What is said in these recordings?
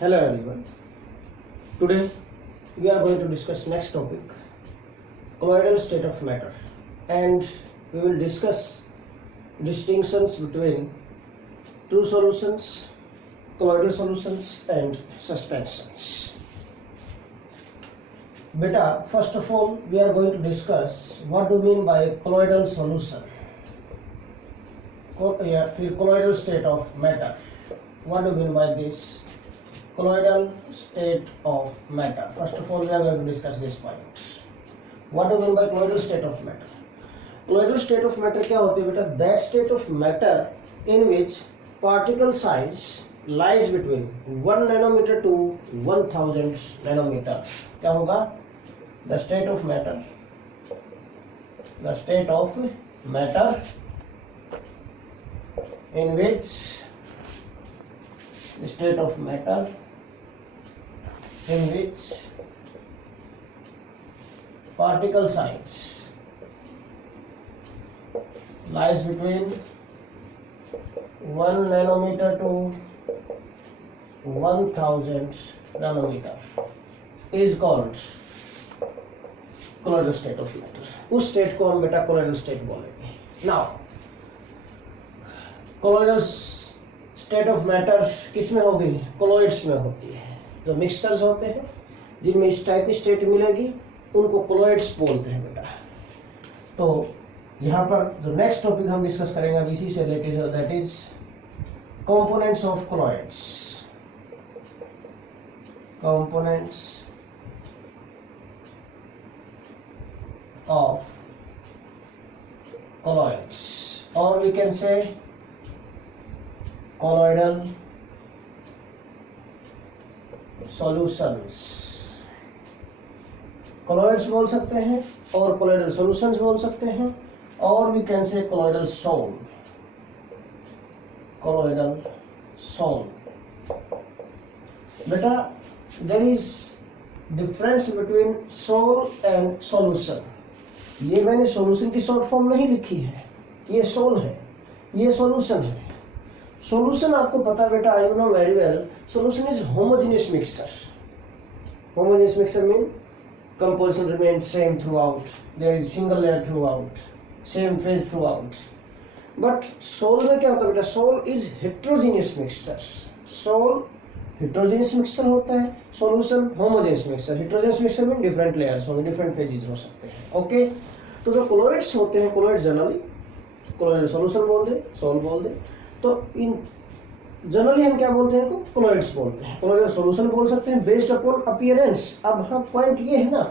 Hello everyone. Today we are going to discuss next topic, colloidal state of matter, and we will discuss distinctions between true solutions, colloidal solutions and suspensions. Beta, first of all we are going to discuss what do you mean by colloidal solution. Colloidal state of matter. What do you mean by this? Colloidal state of matter. First of all, we are going to discuss this point. What do you mean by colloidal state of matter? Colloidal state of matter क्या होती है बेटा? That state of matter in which particle size lies between 1 nanometer to 1000 nanometer. क्या होगा? The state of matter. The state of matter in which the state of matter in which particle size lies between 1 nanometer to 1000 nanometer is called colloidal state of matter. उस state को हम बेटा colloidal state बोलेंगे. Now colloidal state of matter किस में होगी? colloids में होती है. जो मिक्सचर्स होते हैं जिनमें इस टाइप की स्टेट मिलेगी उनको colloids बोलते हैं बेटा. तो यहाँ पर जो नेक्स्ट टॉपिक हम डिस्कस करेंगे इसी से related, that is components of colloids. Components of colloids, और we can say colloidal solutions. colloids बोल सकते हैं और colloidal solutions बोल सकते हैं, और we can say colloidal sol. colloidal sol. बेटा there is difference between sol and solution. ये मैंने solution की शॉर्ट फॉर्म नहीं लिखी है, ये sol है, ये solution है. Solution आपको पता है बेटा, I know very well. Solution is homogeneous mixture. Homogeneous mixture means composition remains same throughout. There is single layer throughout, same phase throughout. But sol में क्या होता है बेटा? Sol is heterogeneous mixture. Sol heterogeneous mixture होता है. Solution homogeneous mixture. Heterogeneous mixture means different layers होंगे, different phases हो सकते हैं. Okay? तो जो colloids होते हैं, colloids generally colloidal solution बोल दे, sol बोल दे, तो इन जनरली हम क्या बोलते हैं? colloids बोलते हैं. colloidal solution बोल सकते हैं बेस्ड अपॉन अपीयरेंस. अब हाँ पॉइंट ये है ना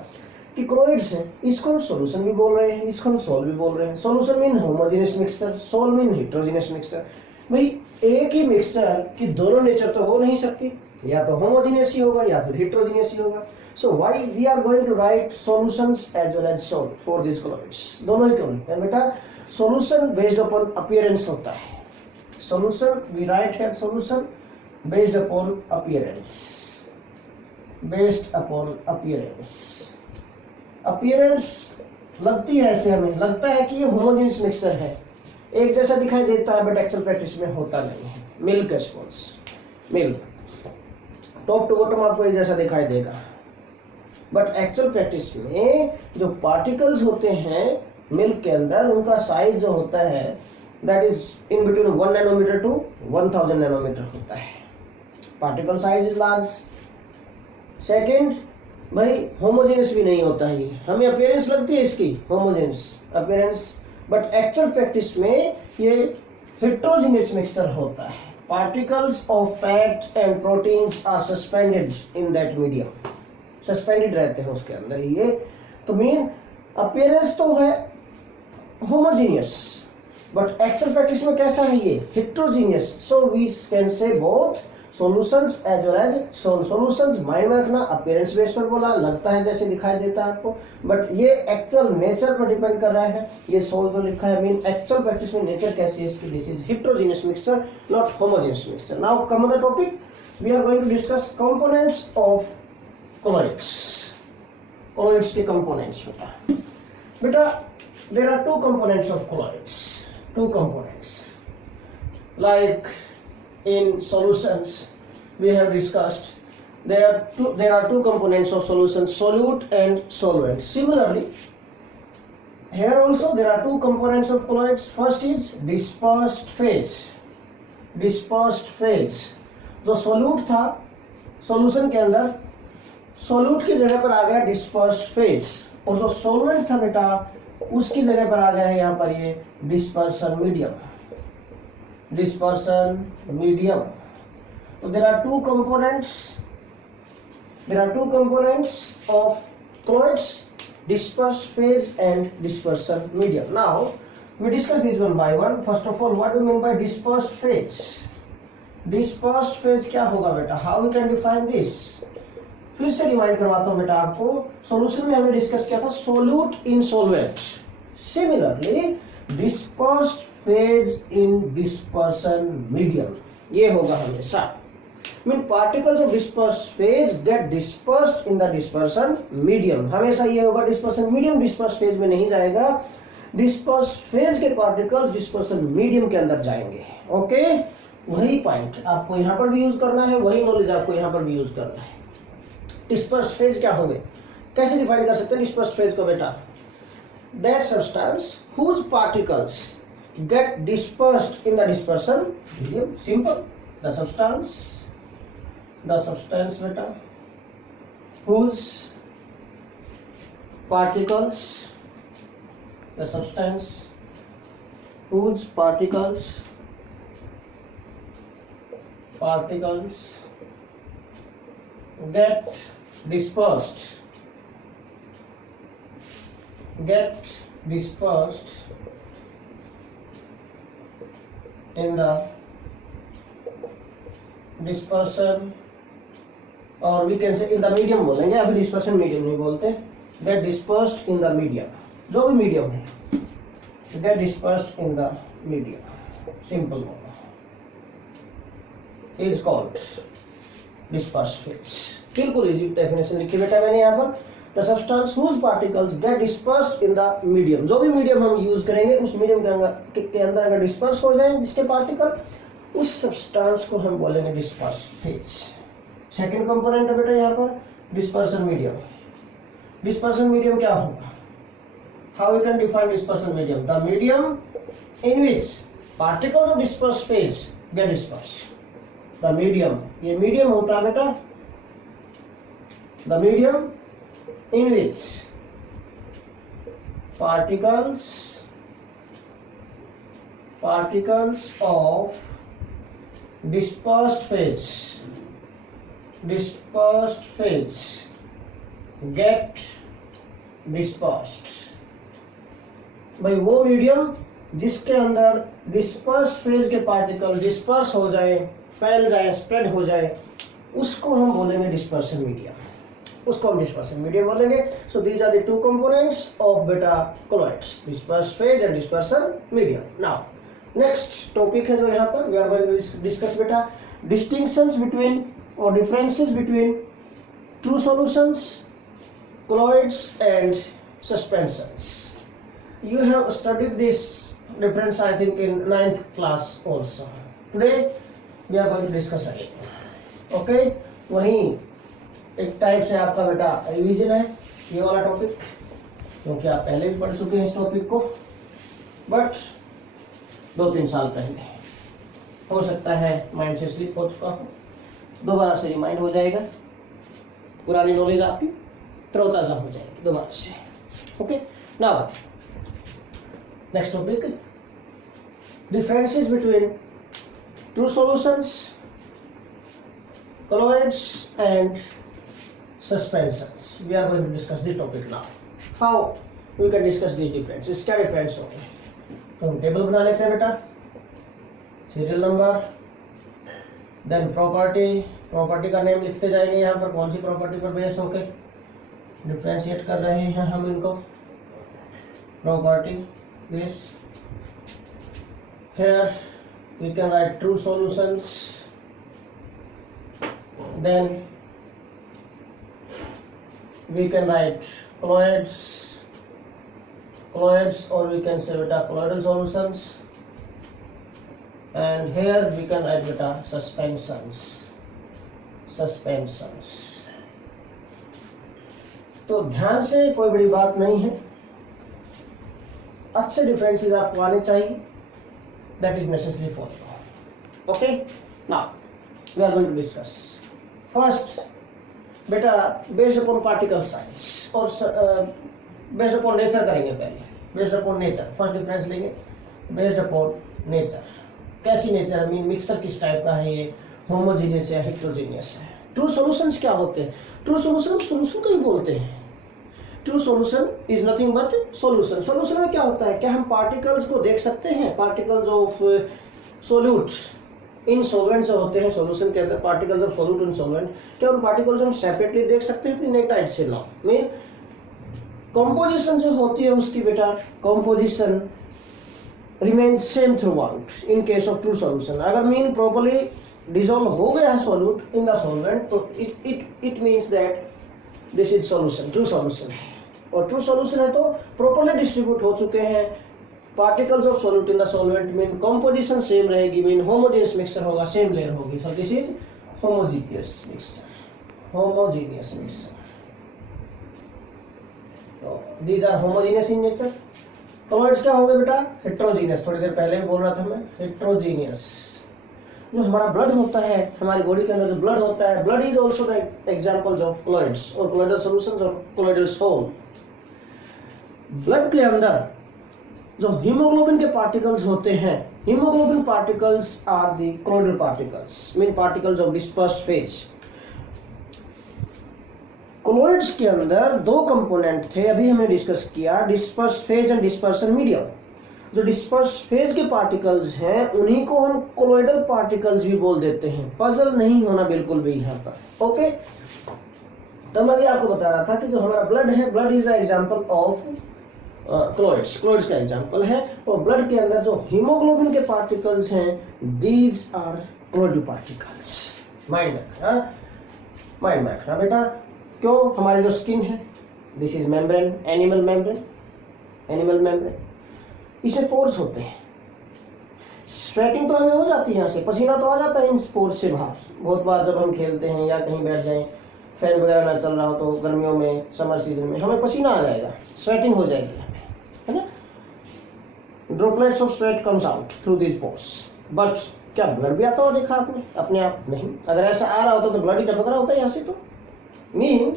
कि colloids है, इसको हम solution भी बोल रहे हैं, इसको हम sol भी बोल रहे हैं. solution mean homogeneous mixture, sol mean heterogeneous mixture. भाई एक ही मिक्सचर की दोनों नेचर तो हो नहीं सकती, या तो homogeneous ही होगा या फिर heterogeneous ही होगा. So why we are going to write solutions as well as sol for these colloids? दोनों ही क्यों? बेटा solution based upon appearance होता है. Solution, we write here solution based upon appearance. Based upon appearance. Appearance लगती है ऐसे, हमें लगता है कि ये homogeneous mixture है, एक जैसा दिखाई देता है, बट एक्चुअल प्रैक्टिस में होता नहीं है. मिल्क है suppose, milk top to bottom आपको एक जैसा दिखाई देगा, बट एक्चुअल प्रैक्टिस में जो पार्टिकल्स होते हैं मिल्क के अंदर, उनका साइज जो होता है that is in between 1 nanometer to 1000 nanometer होता है. particle size is large. second, भाई homogeneous भी नहीं होता है. हमें appearance लगती है इसकी homogeneous appearance, but actual practice में ये heterogeneous mixture होता है. particles of fat and proteins are suspended in that medium. suspended रहते हैं उसके अंदर. ये तो mean appearance तो है homogeneous, but actual practice में कैसा है ये? heterogeneous. so we can say both solutions as well as sol. solutions mind में रखना, appearance बेस पर बोला, लगता है जैसे दिखाई देता है आपको, but ये actual nature पर डिपेंड कर रहा है. ये sol जो लिखा है मीन actual practice में nature कैसी है इसकी? this is heterogeneous mixture, not homogeneous mixture. now come on the topic, we are going to discuss components of colloids. colloids के components बेटा there are two components of colloids. two components like in solutions we have discussed there are two components of solution, solute and solvent. Similarly, here also there are two components of colloids. First is dispersed phase. Dispersed phase, जो solute था solution के अंदर, solute की जगह पर आ गया dispersed phase, और जो सॉल्वेंट था बेटा उसकी जगह पर आ गया है यहाँ पर ये डिस्पर्सन मीडियम. Dispersion medium. तो there are two components of colloids, dispersed phase and dispersion medium. Now we discuss this one by one. First of all, what do you mean by dispersed phase? Dispersed phase क्या होगा बेटा? How we can define this? फिर से remind करवाता हूँ बेटा आपको. Solution में हमने डिस्कस किया था solute in solvent. Similarly, dispersed phase in dispersion medium. ये होगा हमेशा. Mean particles of dispersed phase get dispersed in the dispersion medium. हमेशा ये होगा dispersion medium. dispersed phase में नहीं जाएगा. डिस्पर्स फेज के पार्टिकल्स डिस्पर्सन मीडियम के अंदर जाएंगे. ओके, वही पॉइंट आपको यहाँ पर भी यूज करना है, वही नॉलेज आपको यहाँ पर भी यूज करना है. डिस्पर्स फेज क्या होंगे, कैसे डिफाइन कर सकते हैं डिस्पर्स फेज को बेटा? That substance whose particles get dispersed in the dispersion medium. Simple. The substance बेटा whose particles, the substance whose particles get dispersed in the dispersion, or we can say in the medium बोलेंगे, अभी dispersion medium नहीं बोलते. get dispersed in the medium, जो भी medium है, get dispersed in the medium. Simple होगा, is called dispersed phase. बिल्कुल easy definition लिखी बेटा मैंने यहाँ पर. The substance whose particles get dispersed in the medium, जो भी मीडियम हम यूज करेंगे उस मीडियम के अंदर अगर डिस्पर्स हो जाए जिसके पार्टिकल, उस सब्सटेंस को हम बोलेंगे डिस्पर्स्ड फेज. सेकेंड कंपोनेंट है बेटा यहाँ पर डिस्पर्सन मीडियम. डिस्पर्सन मीडियम क्या होगा? How we can define dispersion medium? The medium in which particles of dispersed phase get dispersed. The medium, ये medium होता है बेटा. The medium in which particles of dispersed phase get dispersed. भाई वो medium जिसके अंदर डिस्पर्स फेज के particle disperse हो जाए, फैल जाए, स्प्रेड हो जाए, उसको हम बोलेंगे डिस्पर्सन मीडियम. उसको हम डिस्पर्सन मीडियम बोलेंगे. So these are the two components of बेटा colloids, disperse phase and dispersion medium. Now next topic है जो यहाँ पर we are going to discuss बेटा डिस्टिंक्शंस बिटवीन और differences between true solutions, colloids and suspensions. You have studied this difference I think in 9th class also. Today we are going to discuss again. Okay, वहीं एक type से आपका बेटा revision है ये वाला टॉपिक, क्योंकि आप पहले भी पढ़ चुके हैं इस टॉपिक को, बट 2-3 साल पहले. हो सकता है माइंड से स्लिप हो चुका हो, दोबारा से रिमाइंड हो जाएगा, पुरानी नॉलेज आपकी तरोताजा हो जाएगी दोबारा से. Okay, now next topic differences between true solutions, colloids and suspensions. We are going to discuss this topic now. How we can discuss these differences? क्या डिफरेंस होंगे? तो हम टेबल बना लेते हैं बेटा. सीरियल नंबर, देन प्रॉपर्टी का name लिखते जाएंगे यहाँ पर, कौन सी प्रॉपर्टी पर बेस होके डिफरेंशिएट कर रहे हैं हम इनको. Property this. Here we can write true solutions, then we can write colloids, or we can say beta colloidal solutions, and here we can write beta suspensions. Suspensions. तो ध्यान से, कोई बड़ी बात नहीं है, अच्छे डिफरेंसेस आपको आने चाहिए, that is necessary for you. Okay, now we are going to discuss first बेटा बेस्ड अपॉन पार्टिकल साइज और बेस्ड अपॉन नेचर करेंगे। पहले based upon nature, first difference लेंगे बेस्ड अपॉन नेचर। कैसी नेचर, आई मीन मिक्सर किस type का है, ये होमोजीनियस या हेटेरोजीनियस है। ट्रू सॉल्यूशंस क्या होते हैं? ट्रू सॉल्यूशन हम सॉल्यूशन को ही बोलते हैं। True solution is nothing but solution. Solution में क्या होता है, क्या हम पार्टिकल्स को देख सकते हैं? Particles of solutes in solvent जो होते हैं सॉल्यूशन के अंदर, particles of solute in solvent, क्या उन पार्टिकल्स हम सेपरेटली देख सकते हैं अपनी नेक्ड आइज से? ना। मीन कंपोजिशन जो होती है उसकी बेटा, composition remains same through out in case of true solution. अगर मीन प्रॉपर्ली डिसॉल्व हो गया है सॉल्यूट इन द सॉल्वेंट, तो it means that this is solution, true solution है। और ट्रू सॉल्यूशन है तो प्रॉपर्ली डिस्ट्रीब्यूट हो चुके हैं particles of solute in the solvent, mean composition same रहेगी, मीन होमोजेनियस मिक्सचर होगा, सेम लेयर होगी। So this is homogeneous mixture, homogeneous mixture. तो these are homogeneous in nature. Colloids क्या होंगे बेटा? हेटेरोजीनियस। थोड़ी देर पहले भी बोल रहा था मैं, हेटेरोजीनियस। जो हमारा ब्लड होता है, हमारी बॉडी के अंदर जो ब्लड होता है, blood is also the examples of colloids और कॉलोइडल सॉल्यूशंस और कॉलोइडल सोल। ब्लड के अंदर जो हीमोग्लोबिन के पार्टिकल्स होते हैं, haemoglobin particles are the colloidal particles, mean particles of dispersed phase. Colloids के अंदर दो कंपोनेंट थे, अभी हमने डिस्कस किया, dispersed phase and dispersion medium. जो डिस्पर्स्ड फेज के पार्टिकल्स हैं उन्हीं को हम कॉलोइडल पार्टिकल्स भी बोल देते हैं। पजल नहीं होना बिल्कुल भी यहाँ पर। ओके, तो मैं अभी आपको बता रहा था कि जो हमारा ब्लड है, blood is the example of colloids, colloids का एग्जांपल है। और ब्लड के अंदर जो हीमोग्लोबिन के पार्टिकल्स हैं, these are colloidal particles. Mind रखना बेटा। क्यों? हमारी जो स्किन है, this is membrane, animal membrane, animal membrane, इसमें पोर्स होते हैं। स्वेटिंग तो हमें हो जाती है, यहाँ से पसीना तो आ जाता है इन पोर्स से बाहर। बहुत बार जब हम खेलते हैं या कहीं बैठ जाएं, फैन वगैरह ना चल रहा हो, तो गर्मियों में, समर सीजन में हमें पसीना आ जाएगा, स्वेटिंग हो जाएगी हमें, है ना। Droplets of sweat comes out through this pores. But क्या ब्लड भी आता हो देखा आपने अपने आप? नहीं। अगर ऐसा आ रहा होता तो ब्लड ही टपक रहा होता है यहाँ से। तो मीन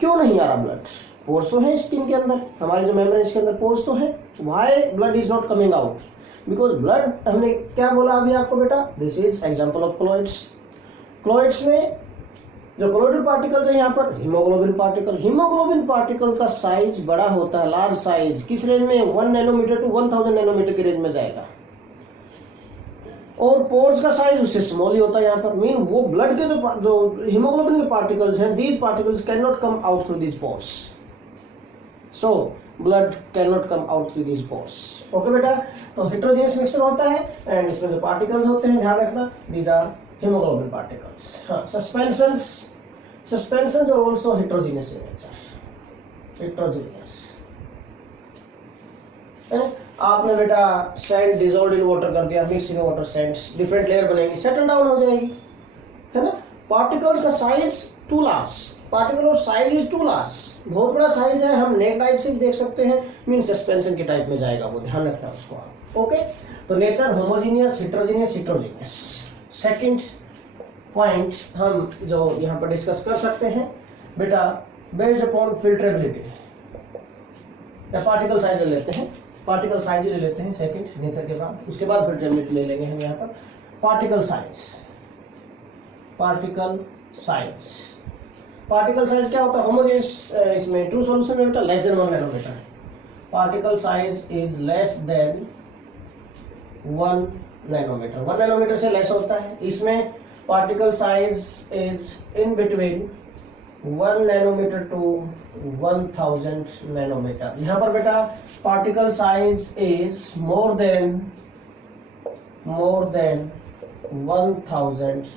क्यों नहीं आ रहा ब्लड? पोर्स तो है स्किन के अंदर, हमारे जो मेम्ब्रेन इसके अंदर पोर्स तो है। Why blood is not coming out? Because blood, हमने क्या बोला अभी आपको बेटा, this is example of colloids. कॉलोइड्स में जो कॉलोइडल पार्टिकल है यहाँ पर हीमोग्लोबिन पार्टिकल, हीमोग्लोबिन पार्टिकल का साइज बड़ा होता है, लार्ज साइज। किस रेंज में? 1 नैनोमीटर टू 1000 नैनोमीटर की रेंज में जाएगा। और पोर्स का साइज उससे स्मॉल ही होता है यहाँ पर। मीन वो ब्लड के जो हीमोग्लोबिन के पार्टिकल्स हैं, these particles can not come out through this pores. So blood can not come out through this pores. Okay बेटा, तो हेटेरोजेनियस मिक्सचर होता है एंड इसमें जो पार्टिकल्स होते हैं, ध्यान रखना, these are hemoglobin particles. Suspensions are also heterogeneous in nature. Heterogeneous. आपने बेटा सैंड डिसॉल्व्ड इन वाटर कर दिया, mix in water sands, different layer बनेगी, सेटल डाउन हो जाएगी, है ना। पार्टिकल्स का size too large, particle of size is too large, बहुत बड़ा साइज है, हम नेक्ड आइज से भी देख सकते हैं, मीन सस्पेंशन के टाइप में जाएगा वो, ध्यान रखना उसको आप। ओके, तो nature homogeneous, heterogeneous, heterogeneous. Second point हम जो यहाँ पर डिस्कस कर सकते हैं बेटा, बेस्ड अपॉन फिल्ट्रेबिलिटी या पार्टिकल साइज ले लेते हैं, पार्टिकल साइज ले लेते हैं सेकंड नेचर के बाद, उसके बाद फिल्ट्रेबिलिटी ले लेंगे हम यहाँ पर। Particle size, particle size, particle size क्या होता है? होमोजेनियस इसमें ट्रू सॉल्यूशन में बेटा less than 1 nanometer, particle size is less than 1 nanometer, 1 nanometer से लेस होता है। इसमें particle size is in between 1 nanometer to 1000 nanometer. यहाँ पर बेटा particle size is more than 1000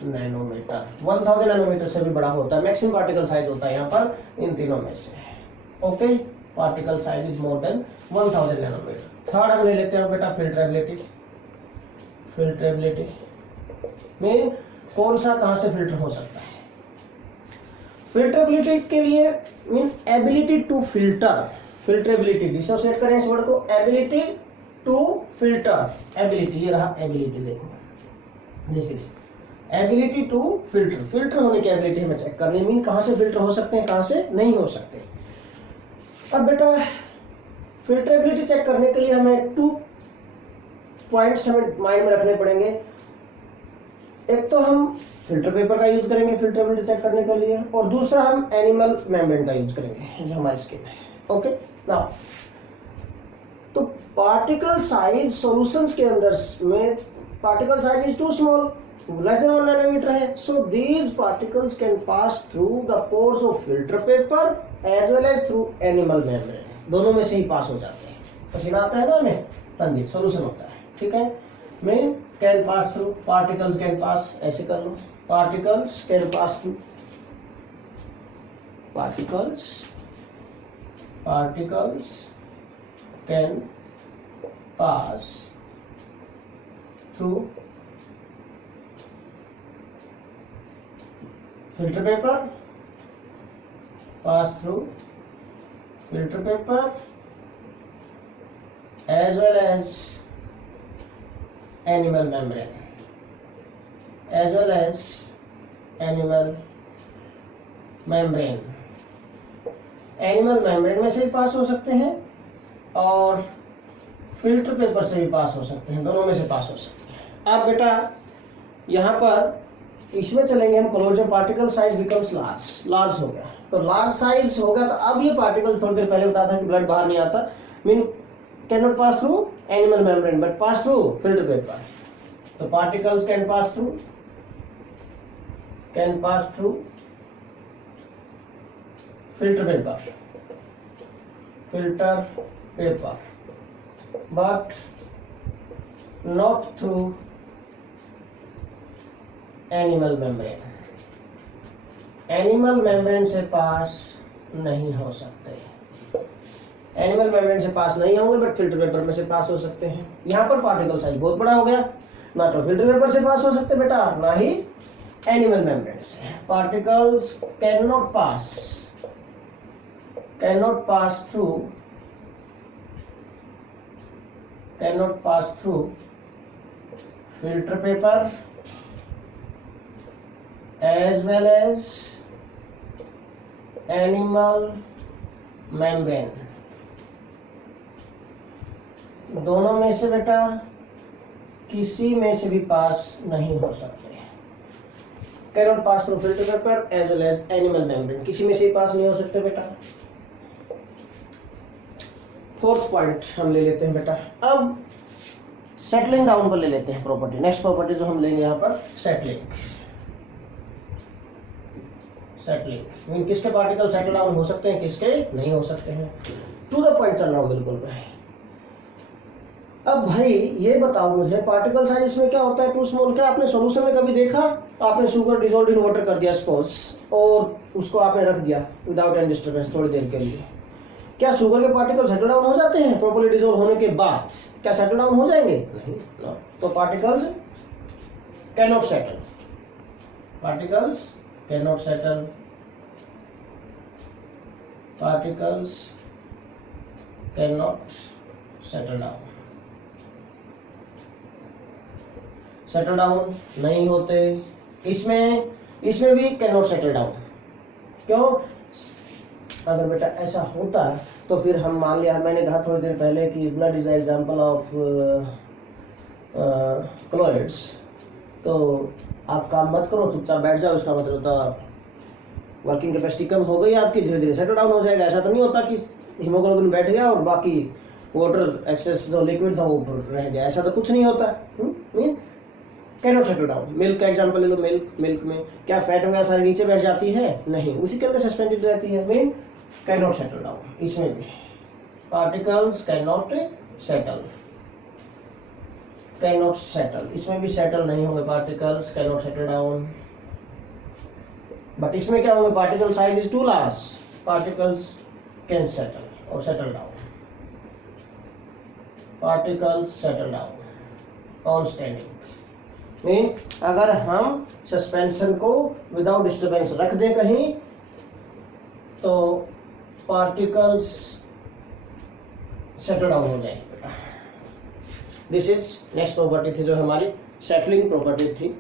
nanometer, 1000 nanometer से भी बड़ा होता है, मैक्सिमम पार्टिकल साइज होता है यहाँ पर इन तीनों में से। Okay, particle size is more than 1000 nanometer. Third हम ले लेते हैं बेटा फिल्ट्रेबिलिटी, फिल्ट्रेबिलिटी मीन कौन सा कहां से फिल्टर हो सकता है, फिल्टरेबिलिटी के लिए mean ability to filter, filterability dissociate करें इस वर्ड को, एबिलिटी टू फिल्टर, एबिलिटी, ये रहा एबिलिटी, देखो this is ability to filter, filter होने की एबिलिटी हमें चेक करनी, मीन कहां से फिल्टर हो सकते हैं कहां से नहीं हो सकते। अब बेटा फिल्टरेबिलिटी चेक करने के लिए हमें 2 पॉइंट्स हमें माइंड में रखने पड़ेंगे। एक तो हम फिल्टर पेपर का यूज करेंगे फिल्टरेबिलिटी चेक करने के लिए, और दूसरा हम एनिमल मेम्ब्रेन का यूज करेंगे जो हमारी स्किन है। ओके नाउ, तो पार्टिकल साइज सॉल्यूशंस के अंदर में particle size is too small, less than 1 nanometre है, so these particles can pass through the pores of filter paper as well as through animal membrane, दोनों में से ही पास हो जाते हैं। पसीना आता है ना हमें, हाँ जी, सॉल्यूशन होता है, ठीक है। Mean can pass through, particles can pass, ऐसे कर लो, particles can pass through, particles can pass through filter paper, pass through filter paper as well as animal membrane, as well as animal membrane, animal membrane में से भी पास हो सकते हैं और फिल्टर पेपर से भी पास हो सकते हैं, दोनों में से पास हो सकते हैं। अब बेटा यहाँ पर इसमें चलेंगे हम, close particle size becomes large हो गया, तो लार्ज साइज होगा, तो अब ये पार्टिकल थोड़ी देर पहले बताया था कि ब्लड बाहर नहीं आता, mean can not pass through animal membrane but pass through filter paper, तो particles can pass through filter paper but not through animal membrane, animal membrane से पास नहीं हो सकते, एनिमल मेम्ब्रेन से पास नहीं होंगे बट फिल्टर पेपर में से पास हो सकते हैं। यहाँ पर पार्टिकल साइज बहुत बड़ा हो गया, ना तो फिल्टर पेपर से पास हो सकते बेटा, ना ही एनिमल मेम्ब्रेन से। Particles can not pass through filter paper as well as animal membrane, दोनों में से बेटा किसी में से भी पास नहीं हो सकते, cannot pass through filter paper as well as animal membrane, किसी में से भी पास नहीं हो सकते बेटा। 4th पॉइंट हम ले लेते हैं बेटा, अब सेटलिंग डाउन पर ले लेते हैं प्रॉपर्टी, नेक्स्ट प्रॉपर्टी जो हम लेंगे यहाँ पर सेटलिंग, मीन किसके पार्टिकल सेटल डाउन हो सकते हैं किसके नहीं हो सकते हैं। टू द पॉइंट चल रहा हूं बिल्कुल भाई। अब भाई ये बताओ मुझे, पार्टिकल साइज इसमें क्या होता है टू स्मॉल, क्या आपने सॉल्यूशन में कभी देखा, आपने शुगर डिसॉल्व्ड इन वाटर कर दिया सपोज, और उसको आपने रख दिया विदाउट एनी डिस्टर्बेंस थोड़ी देर के लिए, क्या शुगर के पार्टिकल सेटल डाउन हो जाते हैं प्रॉपर्ली डिसॉल्व होने के बाद, क्या सेटल डाउन हो जाएंगे नहीं, तो particles cannot settle, particles cannot settle settle down नहीं होते, इसमें भी कैनॉट सेटल डाउन। क्यों? अगर बेटा ऐसा होता तो फिर हम मान लिया, मैंने कहा थोड़ी देर पहले कि ब्लड इज एग्जांपल ऑफ क्लोइड्स, तो आप काम मत करो, चुपचाप बैठ जाओ, उसका मतलब होता वर्किंग कैपेसिटी कम हो गई आपकी, धीरे धीरे सेटल डाउन हो जाएगा। ऐसा तो नहीं होता कि हीमोग्लोबिन बैठ गया और बाकी वाटर एक्सेस जो लिक्विड था वो ऊपर रह गया, ऐसा तो कुछ नहीं होता। Mean cannot settle down. Milk का एग्जांपल ले लो, मिल्क में क्या फैट वगैरह सारी नीचे बैठ जाती है? नहीं, उसी के अंदर सस्पेंडेड रहती है। Mean cannot settle down. इसमें भी पार्टिकल्स कैनॉट सेटल, इसमें भी सेटल नहीं होंगे particles, cannot settle down. But इसमें क्या होंगे? Particle size is too large, particles can settle और settle down. Particles settle down on standing. Mean अगर हम सस्पेंशन को विदाउट डिस्टर्बेंस रख दें कहीं, तो पार्टिकल्स सेटल डाउन हो जाएंगे बेटा। दिस इज नेक्स्ट प्रॉपर्टी थी जो हमारी सेटलिंग प्रॉपर्टी थी।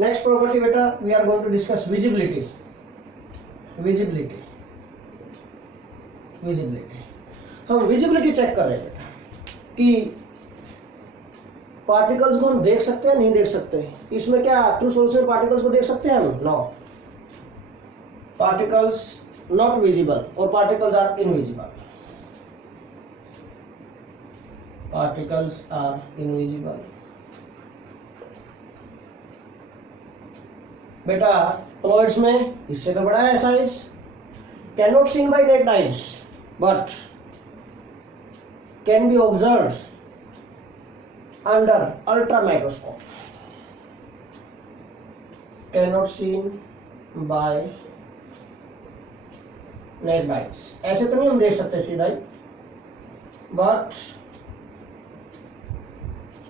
नेक्स्ट प्रॉपर्टी बेटा we are going to discuss visibility. Visibility हम विजिबिलिटी चेक कर रहे हैं बेटा कि पार्टिकल्स को हम देख सकते हैं नहीं देख सकते। इसमें क्या ट्रू सॉल्यूशन पार्टिकल्स को देख सकते हैं हम? नो, पार्टिकल्स नॉट विजिबल और particles are invisible. Particles are invisible. बेटा colloids में इससे तो बड़ा है size, can not seen by naked eyes but can be observe under ultra microscope. Can not seen by naked eyes, ऐसे तो नहीं हम देख सकते सीधा ही, but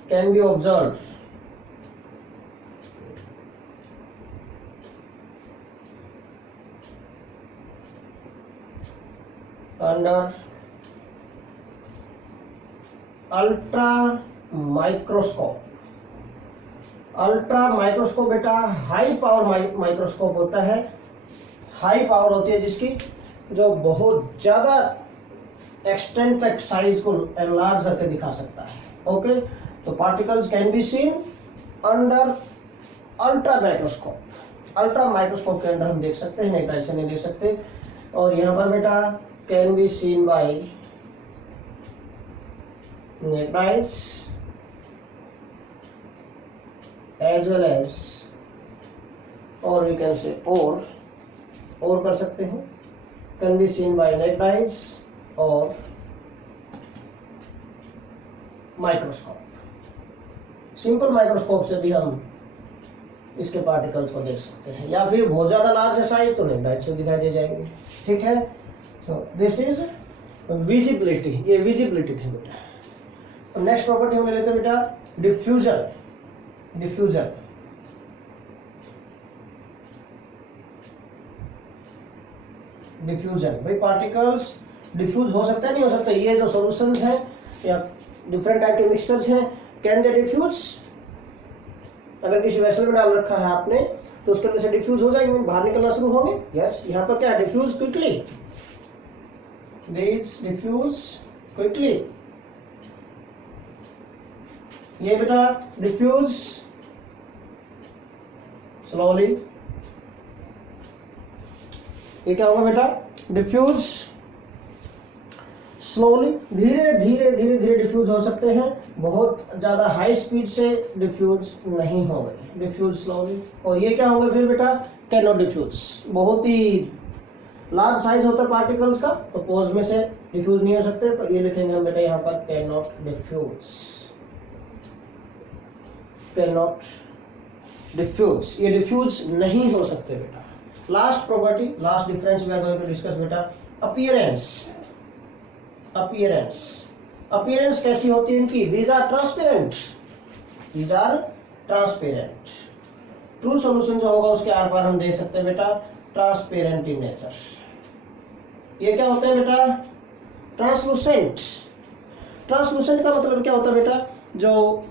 can be observe under ultra microscope. Ultra microscope बेटा हाई पावर माइक्रोस्कोप होता है, हाई पावर होती है जिसकी, जो बहुत ज्यादा एक्सटेंट तक साइज को एनलार्ज करके दिखा सकता है। ओके, तो particles can be seen under ultra microscope. Ultra microscope के अंदर हम देख सकते हैं, नेक्ड आइज से नहीं देख सकते। और यहां पर बेटा can be seen by naked eyes as well as, or we can say और कर सकते हैं, can be seen by naked eyes और माइक्रोस्कोप। सिंपल माइक्रोस्कोप से भी हम इसके पार्टिकल्स को देख सकते हैं, या फिर बहुत ज्यादा लार्ज है साइज तो नेक्ड आइज से दिखाई दे जाएंगे। ठीक है, सो दिस इज विजिबिलिटी। ये विजिबिलिटी थी बेटा। नेक्स्ट प्रॉपर्टी हम ले लेते हैं बेटा डिफ्यूजन। डिफ्यूजन भाई पार्टिकल्स डिफ्यूज हो सकता है नहीं हो सकता। ये जो सॉल्यूशंस हैं या डिफरेंट टाइप के मिक्सचर्स हैं, कैन दे डिफ्यूज? अगर किसी वेसल में डाल रखा है आपने तो उसके अंदर से डिफ्यूज हो जाएंगे, बाहर निकलना शुरू होंगे। यस, यहाँ पर क्या है? Diffuse quickly, this diffuse quickly. ये बेटा डिफ्यूज स्लोली। ये क्या होगा बेटा? डिफ्यूज स्लोली, धीरे धीरे धीरे धीरे डिफ्यूज हो सकते हैं, बहुत ज्यादा हाई स्पीड से डिफ्यूज नहीं होंगे, डिफ्यूज स्लोली। और ये क्या होंगे फिर बेटा? Can not diffuse. बहुत ही लार्ज साइज होता है पार्टिकल्स का तो पोज में से डिफ्यूज नहीं हो सकते, तो ये लिखेंगे हम बेटा यहाँ पर can not diffuse, can not diffuse. ये डिफ्यूज नहीं हो सकते बेटा। Last property, last difference we are going to discuss बेटा अपीयरेंस। अपीयरेंस, अपीयरेंस कैसी होती है इनकी? These are transparent, these are transparent. True solution जो होगा उसके आर पार हम देख सकते हैं बेटा ट्रांसपेरेंट इन नेचर। ये क्या होते हैं बेटा? ट्रांसलूसेंट। ट्रांसलूसेंट का मतलब क्या होता है बेटा? जो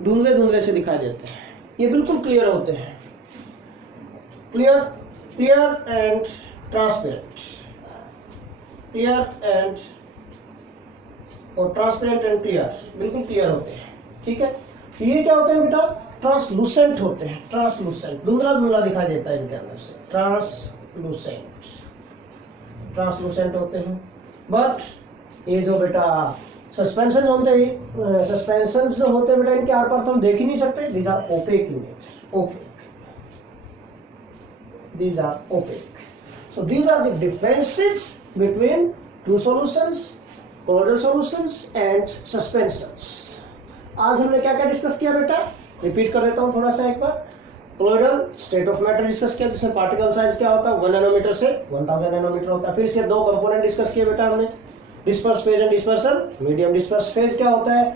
धुंधले धुंधले से दिखाई देते हैं, ये बिल्कुल क्लियर होते हैं। Clear, clear and transparent, clear and और ट्रांसपेरेंट एंड क्लियर, बिल्कुल क्लियर होते हैं। ठीक है, ये क्या होते हैं बेटा? ट्रांसलूसेंट होते हैं। ट्रांसलूसेंट, धुंधला धुंधला दिखाई देता है इनके अंदर से, ट्रांसलूसेंट, ट्रांसलूसेंट होते हैं। बट ये जो बेटा सस्पेंशन होते हैं, सस्पेंशन जो होते हैं बेटा इनके आर पार तो हम देख ही नहीं सकते। These are opaque in nature, opaque, these are opaque. So these are the differences between true solutions, colloidal solutions and suspensions. आज हमने क्या क्या डिस्कस किया बेटा? रिपीट कर देता हूं थोड़ा सा एक बार। Colloidal state of matter discuss किया जिसमें पार्टिकल साइज क्या होता है? 1 नैनोमीटर से 1000 नैनोमीटर होता है। फिर से दो कंपोनेंट डिस्कस किए बेटा हमने, disperse phase and dispersion medium. Disperse phase क्या होता है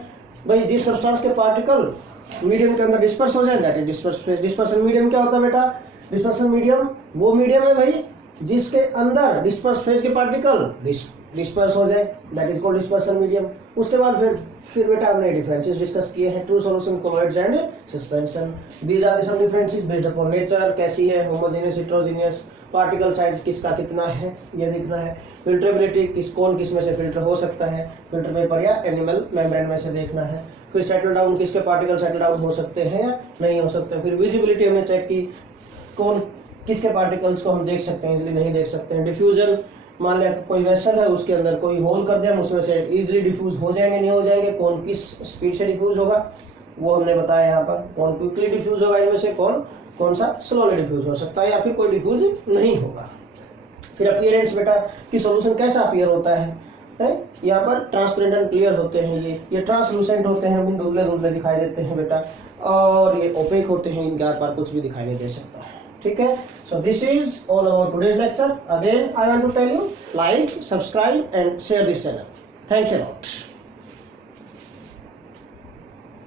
भाई? जिस सब्सटेंस के पार्टिकल मीडियम के अंदर डिस्पर्स हो जाए that is disperse phase. Dispersion medium क्या होता है बेटा? डिस्पर्सन मीडियम वो मीडियम है भाई जिसके अंदर डिस्पर्स फेज के पार्टिकल डिस्पर्स हो जाए, that is called dispersion medium. उसके बाद फिर बेटा हमने डिफरेंसेस डिस्कस किए हैं, true solution, colloids and suspension. These are some differences based upon nature, कैसी है, होमोजेनियस, हेटेरोजेनियस, पार्टिकल साइज किसका कितना है ये देखना है, फिल्ट्रेबिलिटी किस में से फिल्टर हो सकता है, फिल्टर पेपर या एनिमल मेम्ब्रेन में से देखना है, फिर सेटल डाउन किसके पार्टिकल सेटल डाउन हो सकते हैं या नहीं हो सकते, फिर विजिबिलिटी हमने चेक की, कौन किसके पार्टिकल्स को हम देख सकते हैं, इजीली नहीं देख सकते हैं। डिफ्यूजन, मान लिया कोई वेसल है उसके अंदर कोई होल कर दिया, उसमें से इजीली डिफ्यूज हो जाएंगे नहीं हो जाएंगे, कौन किस स्पीड से डिफ्यूज होगा वो हमने बताया यहाँ पर, कौन क्विकली डिफ्यूज होगा, इनमें से कौन सा स्लोली डिफ्यूज हो सकता है या फिर कोई डिफ्यूज नहीं होगा। फिर अपीयरेंस बेटा कि सॉल्यूशन कैसा अपीयर होता है, यहाँ पर ट्रांसपेरेंट एंड क्लियर होते हैं, ये ट्रांसलूसेंट होते हैं, धुंधले धुंधले दिखाई देते हैं बेटा, और ये ओपेक होते हैं, इनके आर पार कुछ भी दिखाई नहीं दे सकता है। ठीक है, so this is all our today's lecture. Again I want to tell you, like, subscribe and share this channel. Thanks a lot.